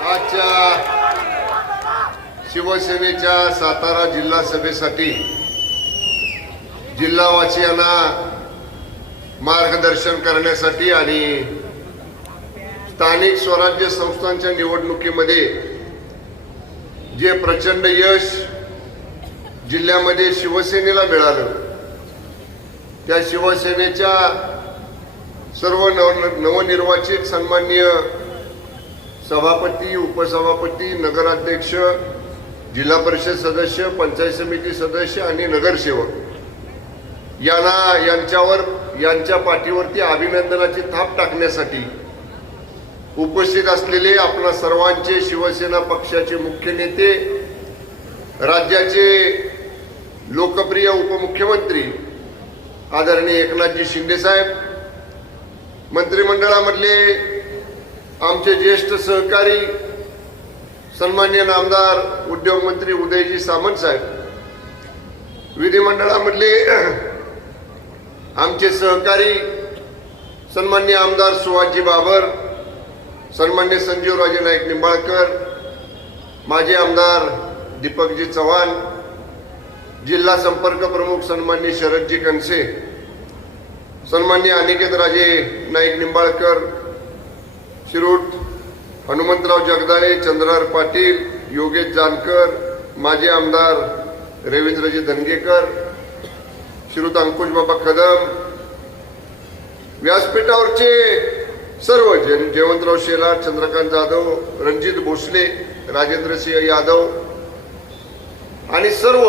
आजच्या शिवसेनेच्या सातारा जिल्हा सभेसाठी जिल्हावासियांना मार्गदर्शन करण्यासाठी आणि स्थानिक स्वराज्य संस्थांच्या निवडणुकीमध्ये जे प्रचंड यश जिल्ह्यामध्ये शिवसेनेला मिळालं, त्या शिवसेनेच्या सर्व नवनिर्वाचित सन्माननीय सभापती, उपसभापती, नगराध्यक्ष, जिल्हा परिषद सदस्य, पंचायत समिती सदस्य आणि नगरसेवक यांच्या पाठीवरती अभिनंदनाची थाप टाकण्यासाठी उपस्थित असलेले आपल्या सर्वांचे शिवसेना पक्षाचे मुख्य नेते, राज्याचे लोकप्रिय उपमुख्यमंत्री आदरणीय एकनाथजी शिंदे साहेब, मंत्रिमंडळामधले आमचे ज्येष्ठ सहकारी सन्माननीय नामदार उद्योग मंत्री उदयजी सामंत साहेब, विधिमंडळामधले आमचे सहकारी सन्माननीय आमदार सुहासजी बाबर, सन्माननीय संजीवराजे नाईक निंबाळकर, माजी आमदार दीपकजी चव्हाण, जिल्हा संपर्क प्रमुख सन्माननीय शरदजी कणसे, सन्माननीय अनिकेत राजे नाईक निंबाळकर, शिरूट हनुमंतराव जगदाळे, चंद्रहार पाटील, योगेश जानकर, माजी आमदार रवींद्रजी धनगेकर, श्रीयुत अंकुश बाबा कदम, व्यासपीठावरचे सर्व जयवंतराव शेलार, चंद्रकांत जाधव, रणजित भोसले, राजेंद्रसिंह यादव आणि सर्व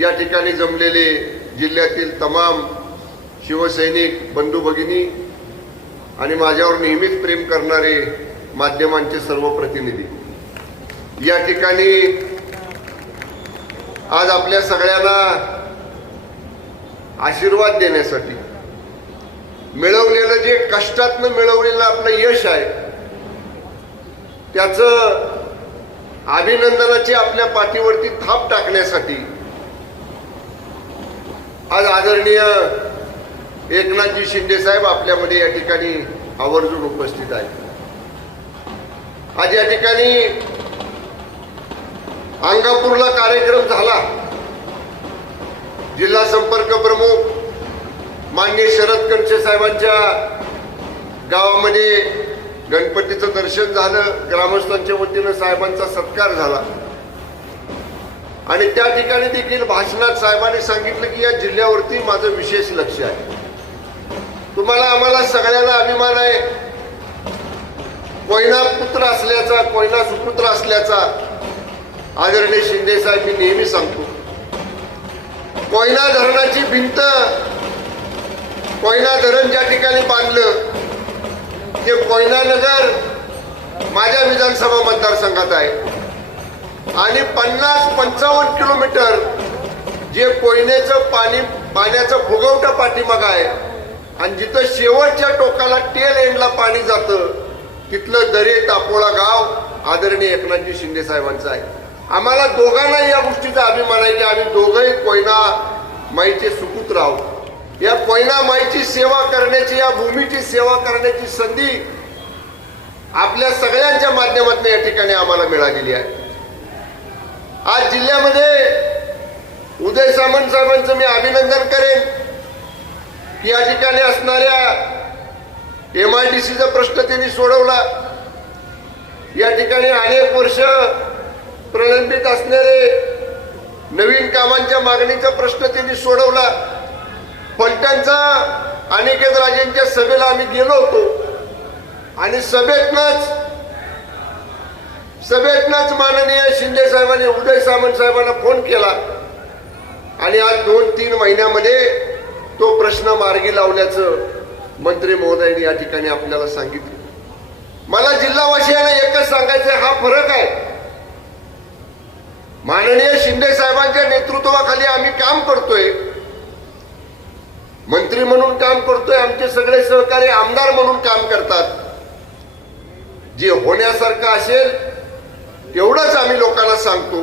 या ठिकाणी जमलेले जिल्ह्यातील तमाम शिवसैनिक बंधू भगिनी आणि माझ्यावर नेहमीच प्रेम करणारे माध्यमांचे सर्व प्रतिनिधी, या ठिकाणी आज आपल्या सगळ्यांना आशीर्वाद देण्यासाठी मिळवलेलं जे कष्टातनं मिळवलेलं आपलं यश आहे, त्याचं अभिनंदनाची आपल्या पाठीवरती थाप टाकण्यासाठी आज आदरणीय एकनाथजी शिंदे साहेब आपल्यामध्ये या ठिकाणी आवर्जून उपस्थित आहेत. आज या ठिकाणी अंगापूरला कार्यक्रम झाला. जिल्हा संपर्क प्रमुख माननीय शरद कणसे साहेबांच्या गावामध्ये गणपतीचं दर्शन झालं, ग्रामस्थांच्या वतीनं साहेबांचा सत्कार झाला आणि त्या ठिकाणी देखील भाषणात साहेबांनी सांगितलं की या जिल्ह्यावरती माझं विशेष लक्ष आहे. तुम्हाला आम्हाला सगळ्यांना अभिमान आहे, कोयना पुत्र असल्याचा, कोयना सुपुत्र असल्याचा. आदरणीय शिंदे साहेब, मी नेहमी सांगतो, कोयना धरणाची भिंत, कोयना धरण ज्या ठिकाणी बांधलं ते कोयना नगर माझ्या विधानसभा मतदारसंघात आहे आणि 50-55 किलोमीटर जे कोयनेचं पाण्याचा फुगवटा पाठीमागं आहे आणि जिथं शेवटच्या टोकाला टेल एंडला पाणी जातं तिथलं दरे तापोळा गाव आदरणीय एकनाथजी शिंदे साहेबांचं आहे. आम्हाला दोघांना या गोष्टीचा अभिमान आहे की आम्ही दोघंही कोयना माईचे सुपुत्र आहोत. या कोयना माईची सेवा करण्याची, या भूमीची सेवा करण्याची संधी आपल्या सगळ्यांच्या माध्यमातून या ठिकाणी आम्हाला मिळालेली आहे. आज जिल्ह्यामध्ये उदय सामंत साहेबांचं मी अभिनंदन करेन की या ठिकाणी असणाऱ्या MIDCचा प्रश्न त्यांनी सोडवला. या ठिकाणी अनेक वर्ष प्रलंबित असणारे नवीन कामांच्या मागणीचा प्रश्न त्यांनी सोडवला. फलटणचा अनिकेत राजेंच्या सभेला आम्ही गेलो होतो आणि सभेतनच माननीय शिंदे साहेबांनी उदय सामंत साहेबांना फोन केला आणि आज 2-3 महिन्यामध्ये तो प्रश्न मार्गी लावल्याचं मंत्री महोदयांनी या ठिकाणी आपल्याला सांगितलं. मला जिल्हावासियांना एकच सांगायचं, हा फरक आहे. माननीय शिंदे साहेबांच्या नेतृत्वाखाली आम्ही काम करतोय, मंत्री म्हणून काम करतोय, आमचे सगळे सहकारी आमदार म्हणून काम करतात. जे होण्यासारखं असेल तेवढंच आम्ही लोकांना सांगतो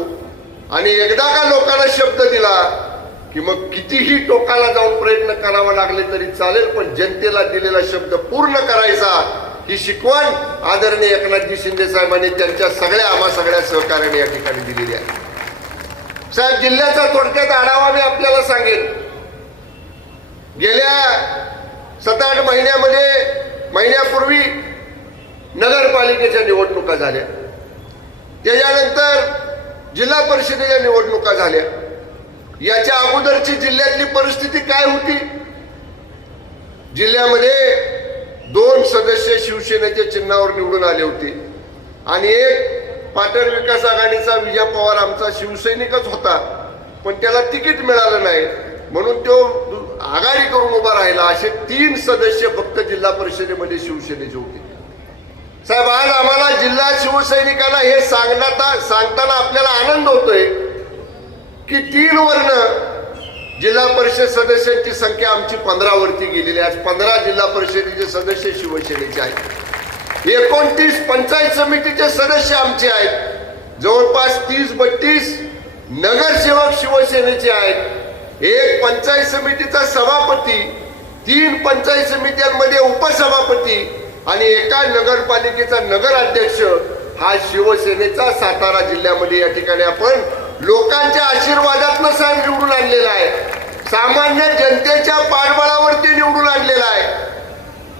आणि एकदा का लोकांना शब्द दिला की मग कितीही टोकाला जाऊन प्रयत्न करावा लागले तरी चालेल, पण जनतेला दिलेला शब्द पूर्ण करायचा ही शिकवण आदरणीय एकनाथजी शिंदे साहेबांनी त्यांच्या आम्हा सगळ्या सहकार्याने या ठिकाणी दिलेली आहे. साहेब, जिल्ह्याचा थोडक्यात आढावा मी आपल्याला सांगेन. गेल्या 7-8 महिन्यापूर्वी नगरपालिकेच्या निवडणुका झाल्या. त्याच्यानंतर जिल्हा परिषदेच्या निवडणुका झाल्या. याच्या अगोदरची जिल्ह्यातली परिस्थिती काय होती? जिल्ह्यामध्ये 2 सदस्य शिवसेनेच्या चिन्हावर निवडून आले होते आणि एक पाटण विकास आघाडीचा विजय पवार आमचा शिवसैनिकच होता, पण त्याला तिकीट मिळालं नाही म्हणून तो आघाडी करून उभा राहिला. असे 3 सदस्य फक्त जिल्हा परिषदेमध्ये शिवसेनेचे होते. साहेब, आज आम्हाला जिल्हा शिवसैनिकांना हे सांगताना आपल्याला आनंद होतोय की 3 वरनं जिल्हा परिषद सदस्यांची संख्या आमची 15 वरती गेलेली आहे. आज 15 जिल्हा परिषदेचे सदस्य शिवसेनेचे आहेत. 29 पंचायत समितीचे सदस्य आमचे आहेत. जवळपास 30-32 नगरसेवक शिवसेनेचे आहेत. एक पंचायत समितीचा सभापती, 3 पंचायत समित्यांमध्ये उपसभापती आणि एका नगरपालिकेचा नगराध्यक्ष हा शिवसेनेचा सातारा जिल्ह्यामध्ये या ठिकाणी आपण लोकांच्या आशीर्वादातनं साहेब निवडून आणलेला आहे. सामान्य जनतेच्या पाठबळावरती निवडून आणलेला आहे.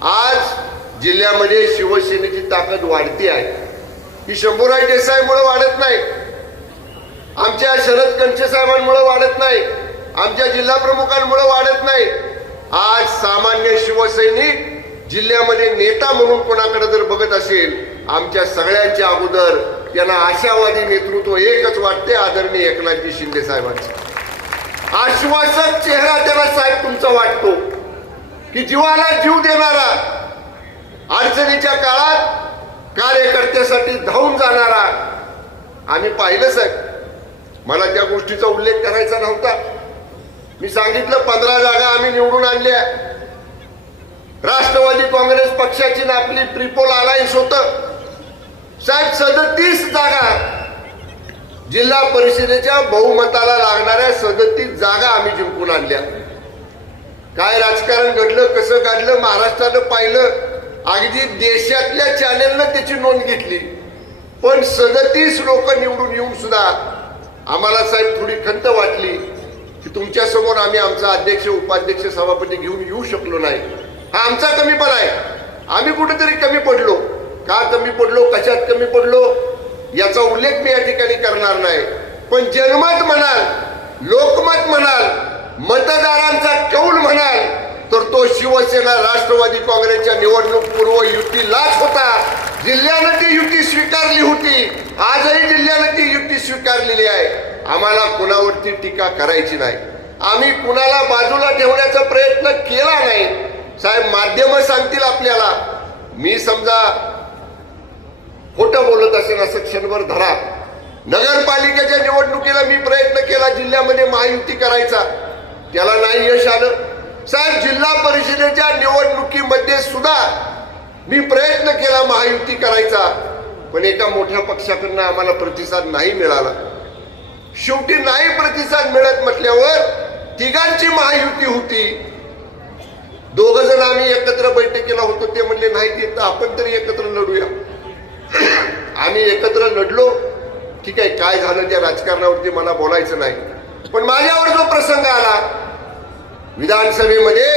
आज जिल्ह्यामध्ये शिवसेनेची ताकद वाढती आहे. ही शंभूराज देसाईमुळे वाढत नाही, आमच्या शरद कंचे साहेबांमुळे वाढत नाही, आमच्या जिल्हा प्रमुखांमुळे वाढत नाही. आज सामान्य शिवसैनिक जिल्ह्यामध्ये नेता म्हणून कोणाकडे जर बघत असेल, आमच्या सगळ्यांच्या अगोदर त्यांना आशावादी नेतृत्व एकच वाटते, आदरणीय एकनाथजी शिंदे साहेबांचं. आश्वासक चेहरा त्याला साहेब तुमचा वाटतो की जीवाला जीव देणारा, अडचणीच्या काळात कार्यकर्त्यासाठी धावून जाणारा. आम्ही पाहिलं साहेब, मला त्या गोष्टीचा उल्लेख करायचा नव्हता. मी सांगितलं 15 जागा आम्ही निवडून आणल्या. राष्ट्रवादी काँग्रेस पक्षाची ना आपली ट्रिपल अलायन्स होतं साहेब. 37 जागा जिल्हा परिषदेच्या बहुमताला लागणाऱ्या 37 जागा आम्ही जिंकून आणल्या. काय राजकारण घडलं, कसं घडलं महाराष्ट्रानं पाहिलं. अगदी देशातल्या चॅनेलनं त्याची नोंद घेतली. पण 37 लोक निवडून येऊन सुद्धा आम्हाला साहेब थोडी खंत वाटली की तुमच्या समोर आम्ही आमचा अध्यक्ष, उपाध्यक्ष, सभापती घेऊन येऊ शकलो नाही. हा आमचा कमीपणा आहे. आम्ही कुठेतरी कमी पडलो. का कमी पडलो, कशात कमी पडलो याचा उल्लेख मी या ठिकाणी करणार नाही. पण जनमत म्हणाल, लोकमत म्हणाल, मतदारांचा कौल म्हणाल तर तो शिवसेना राष्ट्रवादी काँग्रेसच्या निवडणूक पूर्व युतीलाच होता. जिल्ह्यानं ती युती स्वीकारली होती. आजही जिल्ह्यानं ती युती स्वीकारलेली आहे. आम्हाला कुणावरती टीका करायची नाही. आम्ही कुणाला बाजूला ठेवण्याचा प्रयत्न केला नाही. साहेब, माध्यम सांगतील आपल्याला, मी समजा खोटं बोलत असेल असं क्षणभर धरा. नगरपालिकेच्या निवडणुकीला मी प्रयत्न केला जिल्ह्यामध्ये महायुती करायचा, त्याला नाही यश आलं. साहेब, जिल्हा परिषदेच्या निवडणुकीमध्ये सुद्धा मी प्रयत्न केला महायुती करायचा, पण एका मोठ्या पक्षाकडनं आम्हाला प्रतिसाद नाही मिळाला. शेवटी नाही प्रतिसाद मिळत म्हटल्यावर तिघांची महायुती होती. 2 जण आम्ही एकत्र बैठकीला होतो. ते म्हणले नाही ते आपण तरी एकत्र लढूया. आम्ही एकत्र लढलो. ठीक आहे, काय झालं त्या राजकारणावरती मला बोलायचं नाही. पण माझ्यावर जो प्रसंग आला विधानसभेमध्ये,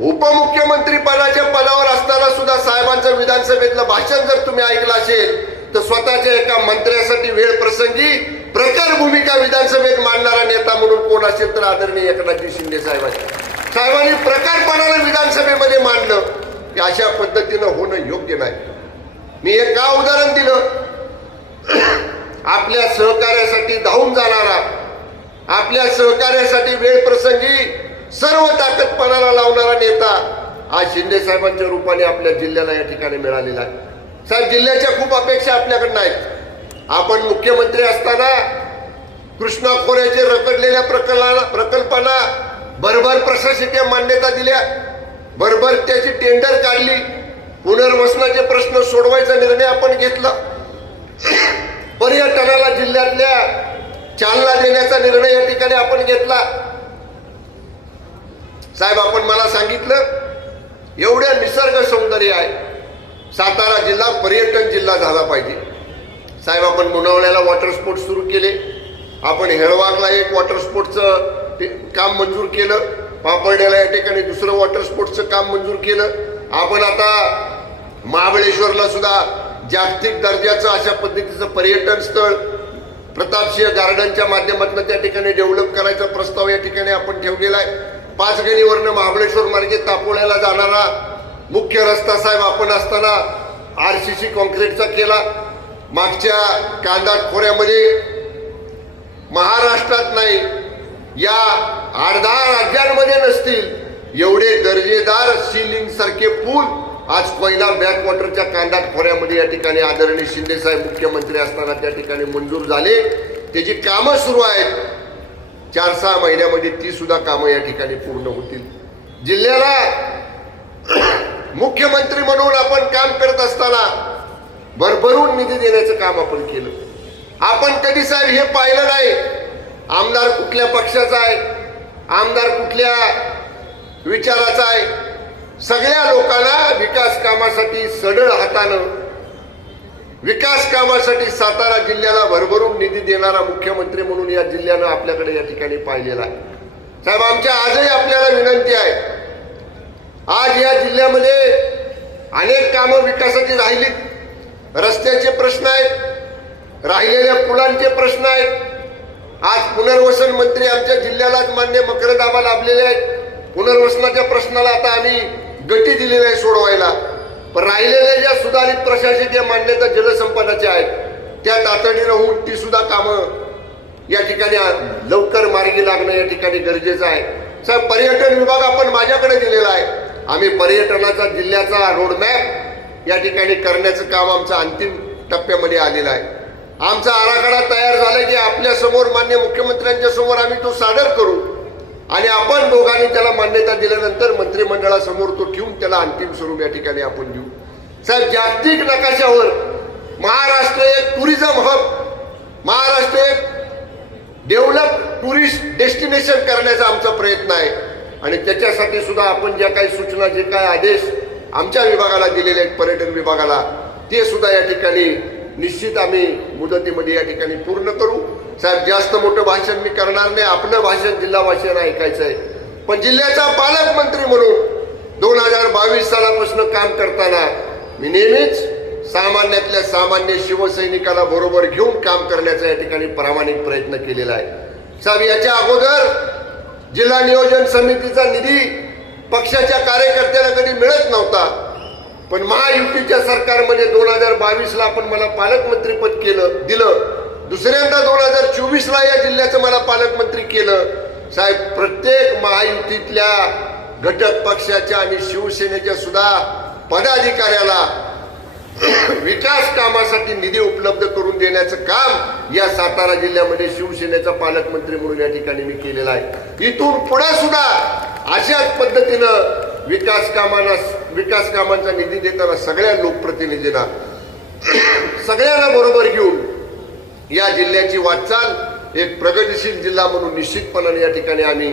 उपमुख्यमंत्री पदाच्या पदावर असताना सुद्धा साहेबांचं विधानसभेतलं भाषण जर तुम्ही ऐकलं असेल तर स्वतःच्या एका मंत्र्यासाठी वेळ प्रसंगी प्रखर भूमिका विधानसभेत मांडणारा नेता म्हणून कोण असेल तर आदरणीय एकनाथजी शिंदे साहेबांनी प्रकारपणानं विधानसभेमध्ये मांडलं की अशा पद्धतीनं होणं योग्य नाही. मी एक का उदाहरण दिलं, आपल्या सहकार्यासाठी धावून जाणारा, आपल्या सहकार्यासाठी वेळ प्रसंगी सर्व ताकद पणाला लावणारा नेता आज शिंदे साहेबांच्या रूपाने आपल्या जिल्ह्याला या ठिकाणी मिळालेला आहे. साहेब, जिल्ह्याच्या खूप अपेक्षा आपल्याकडनं आहेत. आपण मुख्यमंत्री असताना कृष्णा खोऱ्याचे रखडलेल्या प्रकल्पांना भरभर प्रशासकीय मान्यता दिल्या, भरभर त्याची टेंडर काढली, पुनर्वसनाचे प्रश्न सोडवायचा निर्णय आपण घेतला, पर्यटनाला जिल्ह्यातल्या चालना देण्याचा निर्णय या ठिकाणी आपण घेतला. साहेब, आपण मला सांगितलं एवढं निसर्ग सौंदर्य आहे, सातारा जिल्हा पर्यटन जिल्हा झाला पाहिजे. साहेब, आपण मुनवण्याला वॉटर स्पोर्ट्स सुरू केले, आपण हेळवागला एक वॉटर स्पोर्ट्सचं काम मंजूर केलं, पापर्ड्याला या ठिकाणी दुसरं वॉटर स्पोर्ट्सचं काम मंजूर केलं. आपण आता महाबळेश्वरला सुद्धा जागतिक दर्जाचं अशा पद्धतीचं पर्यटन स्थळ प्रतापसिंह गार्डनच्या माध्यमातून त्या ठिकाणी डेव्हलप करायचा प्रस्ताव या ठिकाणी आपण ठेवलेला आहे. पाचगणीवरनं महाबळेश्वर मार्गे तापोळ्याला जाणारा मुख्य रस्ता साहेब आपण असताना RCC कॉन्क्रीटचा केला. मागच्या कांदाट खोऱ्यामध्ये महाराष्ट्रात नाही, या 8-10 राज्यांमध्ये नसतील एवढे दर्जेदार सीलिंग सारखे पूल आज कोयना बॅकवॉटरच्या कांदाट खोऱ्यामध्ये या ठिकाणी आदरणीय शिंदे साहेब मुख्यमंत्री असताना त्या ठिकाणी मंजूर झाले. त्याची कामं सुरू आहेत. 4-6 महिन्यामध्ये ती सुद्धा कामं या ठिकाणी पूर्ण होतील. जिल्ह्याला मुख्यमंत्री म्हणून आपण काम करत असताना भरभरून निधी देण्याचं काम आपण केलं. आपण कधी साहेब हे पाहिलं नाही आमदार कुठल्या पक्षाचा आहे, आमदार कुठल्या विचाराचा आहे. सगळ्या लोकांना विकास कामासाठी सढळ हातानं, विकास कामासाठी सातारा जिल्ह्याला भरभरून निधी देणारा मुख्यमंत्री म्हणून या जिल्ह्यानं आपल्याकडे या ठिकाणी पाहिलेला आहे. साहेब, आमच्या आजही आपल्याला विनंती आहे, आज या जिल्ह्यामध्ये अनेक कामं विकासाची राहिलीत. रस्त्याचे प्रश्न आहेत, राहिलेल्या पुलांचे प्रश्न आहेत. आज पुनर्वसन मंत्री आमच्या जिल्ह्यालाच मान्य मकरंद आबा लाभलेले आहेत. पुनर्वसनाच्या प्रश्नाला आता आम्ही गती दिलेली आहे सोडवायला. पण राहिलेल्या ज्या सुधारित प्रशासकीय मान्यता जलसंपदाच्या आहेत त्या तातडीनं होऊन ती सुद्धा कामं या ठिकाणी लवकर मार्गी लागणं या ठिकाणी गरजेचं आहे. साहेब, पर्यटन विभाग आपण माझ्याकडे दिलेला आहे. आम्ही पर्यटनाचा जिल्ह्याचा रोडमॅप या ठिकाणी करण्याचं काम आमचं अंतिम टप्प्यामध्ये आलेलं आहे. आमचा आराखडा तयार झाला की आपल्या समोर मान्य मुख्यमंत्र्यांच्या समोर आम्ही तो सादर करू आणि आपण दोघांनी त्याला मान्यता दिल्यानंतर मंत्रिमंडळासमोर तो ठेवून त्याला अंतिम स्वरूप या ठिकाणी आपण देऊ. साहेब, जागतिक नकाशावर महाराष्ट्र एक टुरिझम हब, महाराष्ट्र एक डेव्हलप टुरिस्ट डेस्टिनेशन करण्याचा आमचा प्रयत्न आहे. आणि त्याच्यासाठी सुद्धा आपण ज्या काही सूचना, जे काही आदेश आमच्या विभागाला दिलेले आहेत पर्यटन विभागाला, ते सुद्धा या ठिकाणी निश्चित आम्ही मुदतीमध्ये या ठिकाणी पूर्ण करू. साहेब, जास्त मोठं भाषण मी करणार नाही, आपलं भाषण जिल्हावासियांना ऐकायचं आहे. पण जिल्ह्याचा पालकमंत्री म्हणून 2022 सालापासून काम करताना मी नेहमीच सामान्यातल्या सामान्य शिवसैनिकाला बरोबर घेऊन काम करण्याचा या ठिकाणी प्रामाणिक प्रयत्न केलेला आहे. साहेब, याच्या अगोदर जिल्हा नियोजन समितीचा निधी पक्षाच्या कार्यकर्त्याला कधी मिळत नव्हता. पण महायुतीच्या सरकारमध्ये 2022ला आपण मला पालकमंत्रीपद दिलं. दुसऱ्यांदा 2024ला या जिल्ह्याचं मला पालकमंत्री केलं. साहेब, प्रत्येक महायुतीतल्या घटक पक्षाच्या आणि शिवसेनेच्या सुद्धा पदाधिकाऱ्याला विकास कामासाठी निधी उपलब्ध करून देण्याचं काम या सातारा जिल्ह्यामध्ये शिवसेनेचा पालकमंत्री म्हणून या ठिकाणी मी केलेलं आहे. इथून पुढे सुद्धा अशाच पद्धतीनं विकास कामांचा निधी देताना सगळ्या लोकप्रतिनिधींना सगळ्यांना बरोबर घेऊन या जिल्ह्याची वाटचाल एक प्रगतिशील जिल्हा म्हणून निश्चितपणाने या ठिकाणी आम्ही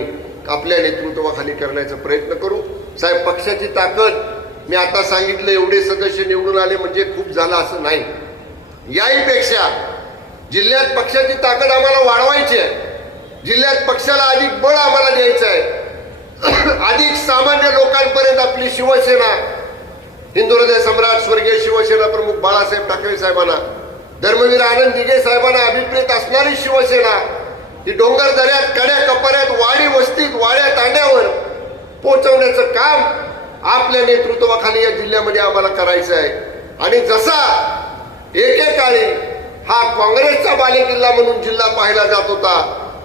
आपल्या नेतृत्वाखाली करण्याचा प्रयत्न करू. साहेब, पक्षाची ताकद मी आता सांगितलं, एवढे सदस्य निवडून आले म्हणजे खूप झालं असं नाही. याहीपेक्षा जिल्ह्यात पक्षाची ताकद आम्हाला वाढवायची आहे. जिल्ह्यात पक्षाला अधिक बळ आम्हाला द्यायचं आहे. अधिक सामान्य लोकांपर्यंत आपली शिवसेना, हिंदू हृदय सम्राट स्वर्गीय शिवसेना प्रमुख बाळासाहेब ठाकरे साहेबांना, धर्मवीर आनंद दिघे साहेबांना अभिप्रेत असणारी शिवसेना ही डोंगर दऱ्यात, कड्या कपाऱ्यात, वाडी वस्तीत, वाड्या तांड्यावर पोहोचवण्याचं काम आपल्या नेतृत्वाखाली या जिल्ह्यामध्ये आम्हाला करायचं आहे. आणि जसा एकेकाळी हा काँग्रेसचा बालेकिल्ला म्हणून जिल्हा पाहिला जात होता,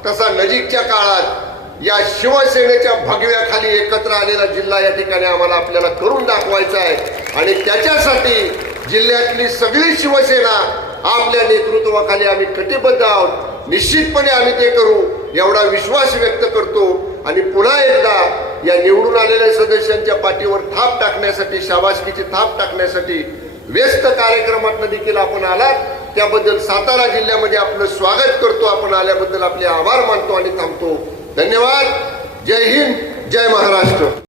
तसा नजीकच्या काळात या शिवसेनेच्या भगव्याखाली एकत्र आलेला जिल्हा या ठिकाणी आम्हाला आपल्याला करून दाखवायचा आहे. आणि त्याच्यासाठी जिल्ह्यातली सगळी शिवसेना आपल्या नेतृत्वाखाली आम्ही कटिबद्ध आहोत. निश्चितपणे आम्ही ते करू एवढा विश्वास व्यक्त करतो. आणि पुन्हा एकदा या निवडून आलेल्या सदस्यांच्या पाठीवर थाप टाकण्यासाठी, शाबासकीची थाप टाकण्यासाठी व्यस्त कार्यक्रमातून देखील आपण आलात, त्याबद्दल सातारा जिल्ह्यामध्ये आपलं स्वागत करतो. आपण आल्याबद्दल आपले आभार मानतो आणि थांबतो. धन्यवाद. जय हिंद, जय महाराष्ट्र.